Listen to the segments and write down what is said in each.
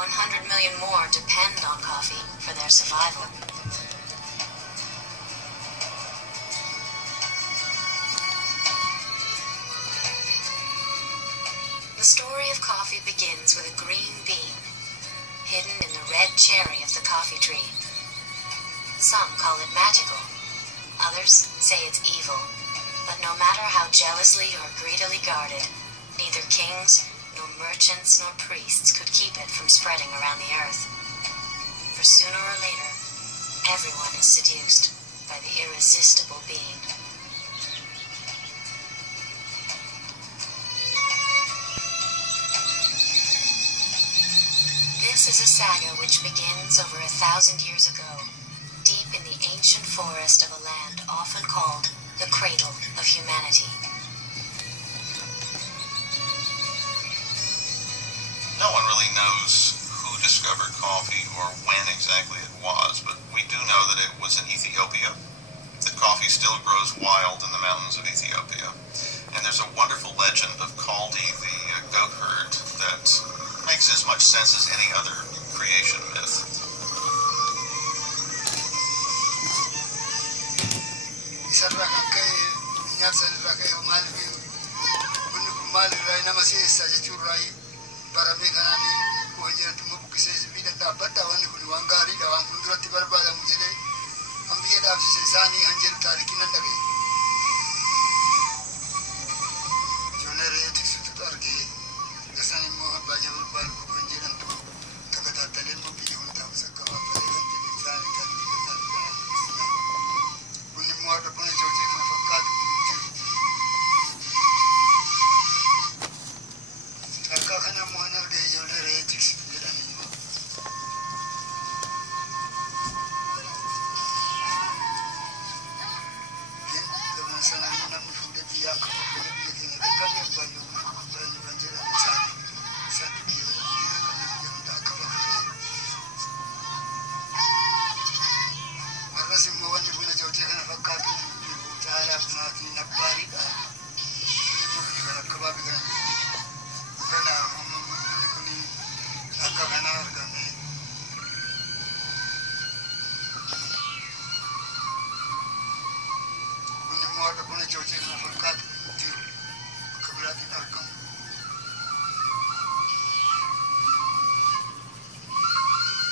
100 million more depend on coffee for their survival. The story of coffee begins with a green bean, hidden in the red cherry of the coffee tree. Some call it magical, others say it's evil, but no matter how jealously or greedily guarded, neither kings, nor merchants, nor priests could keep it from spreading around the earth. For sooner or later, everyone is seduced by the irresistible bean. This is a saga which begins over 1,000 years ago, deep in the ancient forest of a land often called the cradle of humanity. No one really knows who discovered coffee or when exactly it was, but we do know that it was in Ethiopia, that coffee still grows wild in the mountains of Ethiopia. And there's a wonderful legend of Kaldi, the goat herd, that makes as much sense as any other creation myth.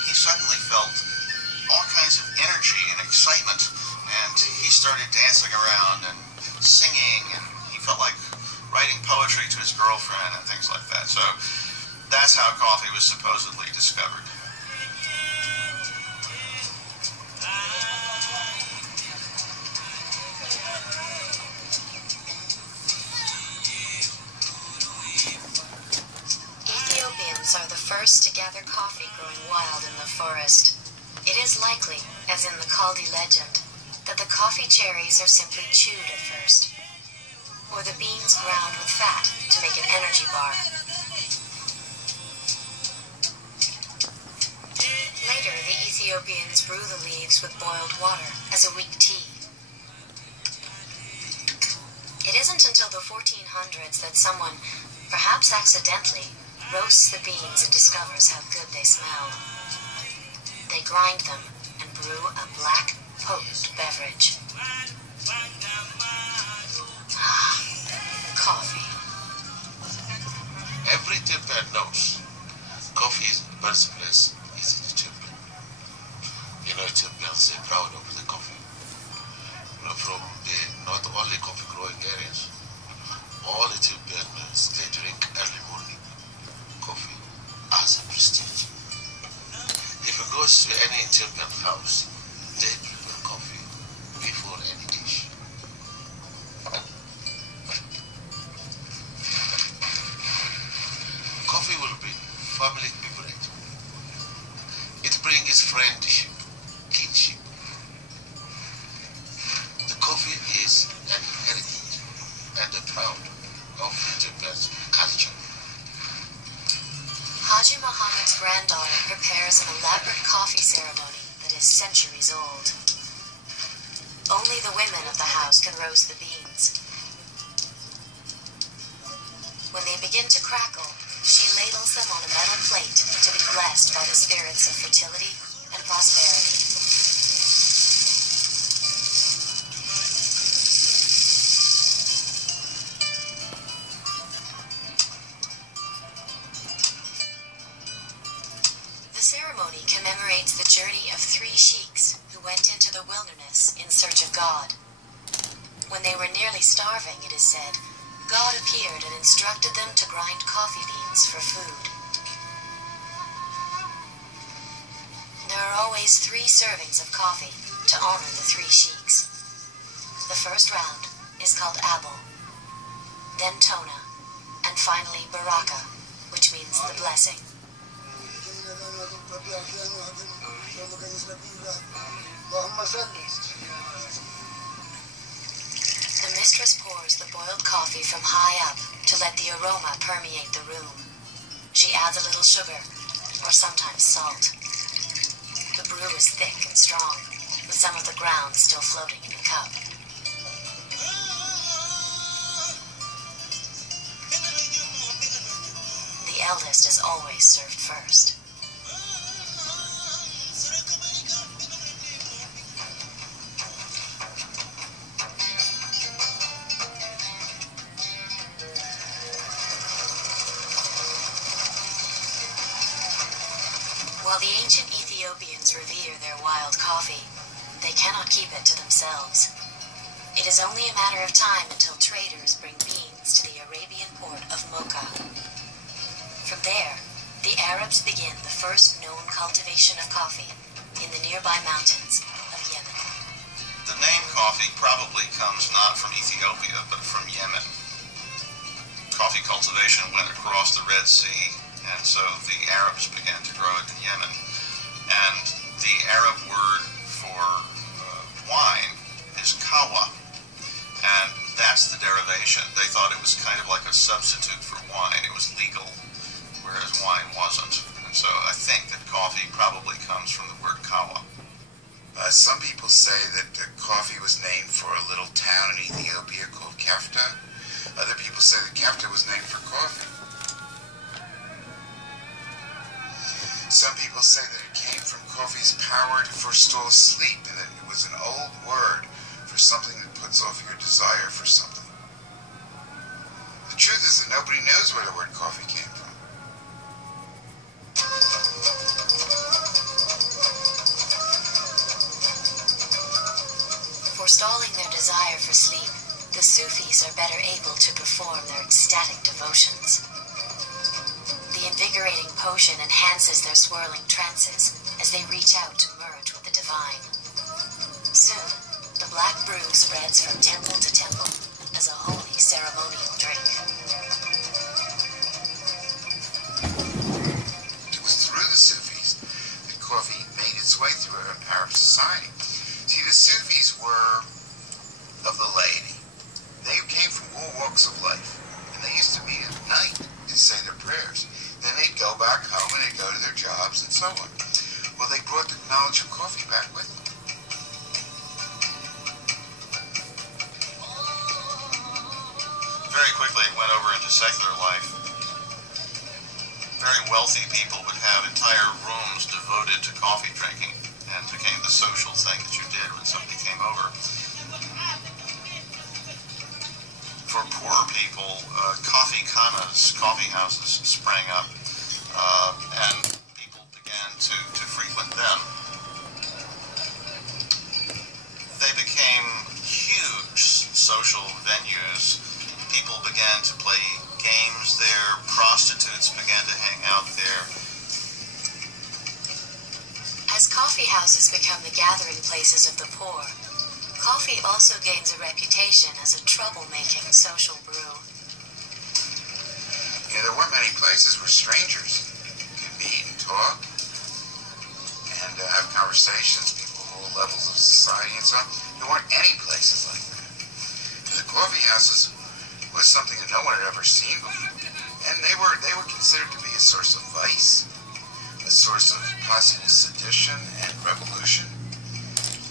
He suddenly felt all kinds of energy and excitement, and he started dancing around and singing, and he felt like writing poetry to his girlfriend and things like that. So that's how coffee was supposedly discovered. Ethiopians are the first to gather coffee growing wild in the forest. It is likely, as in the Kaldi legend, that the coffee cherries are simply chewed at first, or the beans ground with fat to make an energy bar. Later, the Ethiopians brew the leaves with boiled water as a weak tea. It isn't until the 1400s that someone, perhaps accidentally, roasts the beans and discovers how good they smell. They grind them and brew a black, potent beverage. Ah, coffee. Every Ethiopian knows coffee's birthplace is in Ethiopia. You know, Ethiopians are proud of the coffee. You know, from the not only coffee growing areas, all Ethiopians, they drink early morning coffee as a prestige. If you go to any Ethiopian house, they prepare coffee before any dish. Coffee will be family favorite. It brings friendship, kinship. The coffee is an heritage and a proud of Ethiopia's culture. Haji Muhammad's granddaughter prepares an elaborate coffee ceremony that is centuries old. Only the women of the house can roast the beans. When they begin to crackle, she ladles them on a metal plate plate to be blessed by the spirits of fertility and prosperity. The ceremony commemorates the journey of 3 sheiks who went into the wilderness in search of God. When they were nearly starving, it is said, God appeared and instructed them to grind coffee beans for food. There are always 3 servings of coffee to honor the 3 sheiks. The first round is called Abul, then Tona, and finally Baraka, which means the blessing. The mistress pours the boiled coffee from high up to let the aroma permeate the room. She adds a little sugar, or sometimes salt. The brew is thick and strong, with some of the grounds still floating in the cup. The eldest is always served first. While the ancient Ethiopians revere their wild coffee, they cannot keep it to themselves. It is only a matter of time until traders bring beans to the Arabian port of Mocha. From there, the Arabs begin the first known cultivation of coffee in the nearby mountains of Yemen. The name coffee probably comes not from Ethiopia, but from Yemen. Coffee cultivation went across the Red Sea, and so the Arabs began to grow it in Yemen. And the Arab word for wine is kawa, and that's the derivation. They thought it was kind of like a substitute for wine. It was legal, whereas wine wasn't. And so I think that coffee probably comes from the word kawa. Some people say that coffee was named for a little town in Ethiopia called Kafta. Other people say that Kafta was named for coffee. Some people say that it came from coffee's power to forestall sleep, and that it was an old word for something that puts off your desire for something. The truth is that nobody knows where the word coffee came from. Forestalling their desire for sleep, the Sufis are better able to perform their ecstatic devotions. The invigorating potion enhances their swirling trances as they reach out to merge with the divine. Soon, the black brew spreads from temple to temple as a holy ceremonial drink. It was through the Sufis that coffee made its way through Arab society. See, the Sufis were of the laity. They came from all walks of life, and they used to meet at night and say their prayers. Then they'd go back home and they'd go to their jobs and so on. Well, they brought the knowledge of coffee back with them. Very quickly it went over into secular life. Very wealthy people would have entire rooms devoted to coffee drinking, and became the social thing that you did when somebody came over. For poorer people, coffee khanas, coffee houses, sprang up, and people began to frequent them. They became huge social venues. People began to play games there. Prostitutes began to hang out there. As coffee houses become the gathering places of the poor, coffee also gains a reputation as a troublemaking social brew. Yeah, there weren't many places where strangers could meet and talk and have conversations, people of all levels of society and so on. There weren't any places like that. The coffee houses was something that no one had ever seen before, and they were considered to be a source of vice, a source of possible sedition and revolution,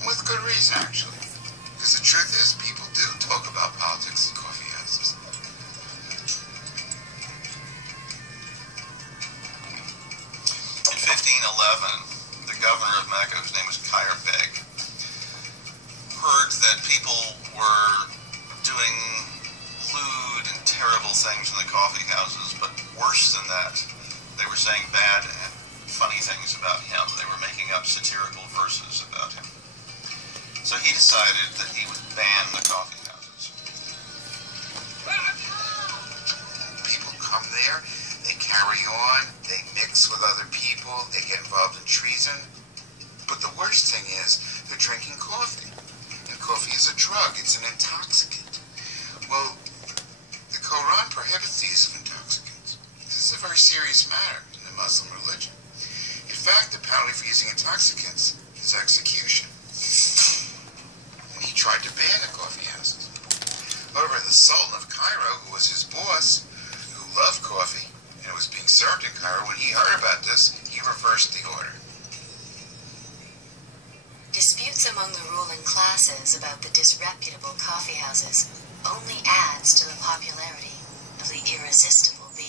with good reason, actually. Because the truth is, people do talk about politics in coffee houses. the governor of Mecca, whose name was Khair Beg, heard that people were doing lewd and terrible things in the coffee houses, but worse than that, they were saying bad and funny things about him. They were making up satirical verses about him. So he decided that he would ban the coffee houses. People come there, they carry on, they mix with other people, they get involved in treason. But the worst thing is, they're drinking coffee. And coffee is a drug, it's an intoxicant. Well, the Quran prohibits the use of intoxicants. This is a very serious matter in the Muslim religion. In fact, the penalty for using intoxicants is execution. And he tried to ban the coffee houses. However, the Sultan of Cairo, who was his boss, who loved coffee, and it was being served in Cairo, when he heard about this, he reversed the order. Disputes among the ruling classes about the disreputable coffee houses only adds to the popularity of the irresistible bean.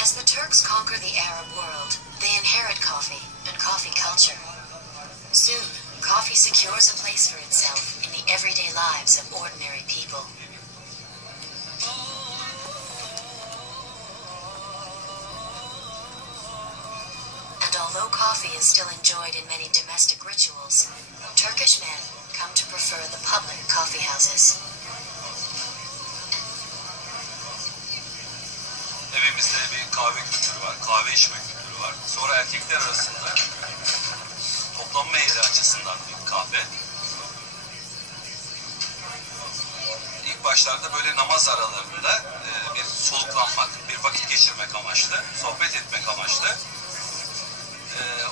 As the Turks conquer the Arab world, they inherit coffee and coffee culture. Soon, coffee secures a place for itself in the everyday lives of ordinary people. And although coffee is still enjoyed in many domestic rituals, Turkish men come to prefer the public coffee houses. Evimizde bir kahve kültürü var, kahve içme kültürü var. Sonra erkekler arasında toplanma yeri açısından bir kahve. İlk başlarda böyle namaz aralarında bir soluklanmak, bir vakit geçirmek amaçlı, sohbet etmek amaçlı.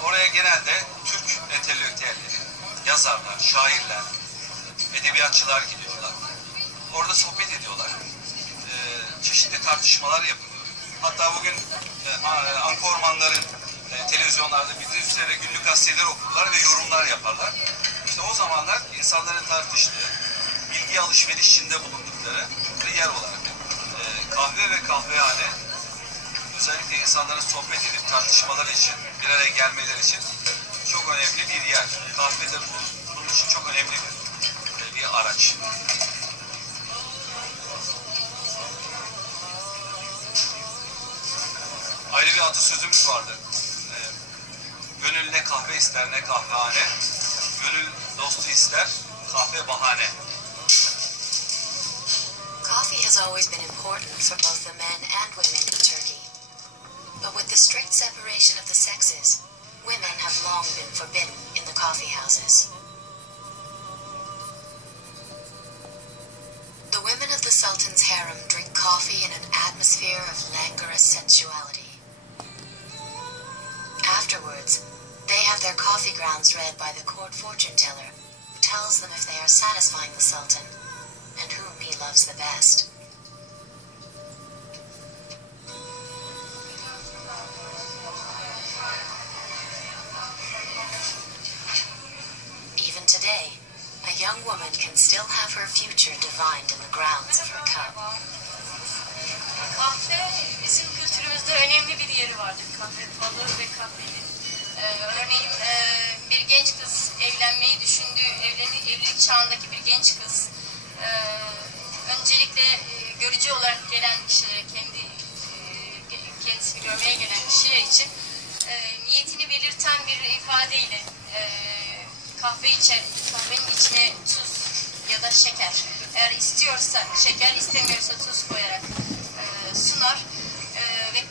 Oraya genelde Türk entelektüelleri, yazarlar, şairler, edebiyatçılar gidiyorlar. Orada sohbet ediyorlar. Çeşitli tartışmalar yapıyorlar. Hatta bugün ankormanların televizyonlarda bildiği üzere günlük gazeteler okurlar ve yorumlar yaparlar. İşte o zamanlar insanların tartıştığı, bilgi alışverişinde bulundukları bir yer olarak kahve ve kahvehane özellikle insanların sohbet edip tartışmaları için, bir araya gelmeleri için çok önemli bir yer. Kahve de bunun için çok önemli bir araç. Ayrı bir atasözümüz vardı. Gönül ne kahve ister ne kahvehane, gönül dostu ister kahve bahane. Coffee has always been important for both the men and women in Turkey. But with the strict separation of the sexes, women have long been forbidden in the coffee houses. The women of the Sultan's harem drink coffee in an atmosphere of languorous sensuality. Afterwards, they have their coffee grounds read by the court fortune teller, who tells them if they are satisfying the Sultan and whom he loves the best. Even today, a young woman can still have her future divined in the grounds of her cup. Kahve bizim kültürümüzde önemli bir yeri vardır. Kahve falı ve kahvenin. Örneğin bir genç kız evlenmeyi düşündüğü, evlilik çağındaki bir genç kız öncelikle görücü olarak gelen kişilere, kendisini görmeye gelen kişiler için niyetini belirten bir ifadeyle kahvenin içine tuz ya da şeker, eğer istiyorsa şeker, istemiyorsa tuz koyarak sunar ve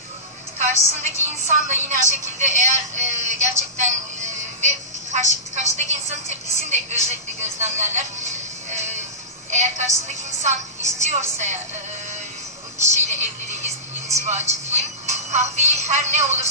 karşısındaki insan da yine aynı şekilde eğer gerçekten ve karşıdaki insanın tepkisini de özellikle gözlemlerler. Eğer karşısındaki insan istiyorsa kişiyle evliliği, intibacı diyeyim. Kahveyi her ne olursa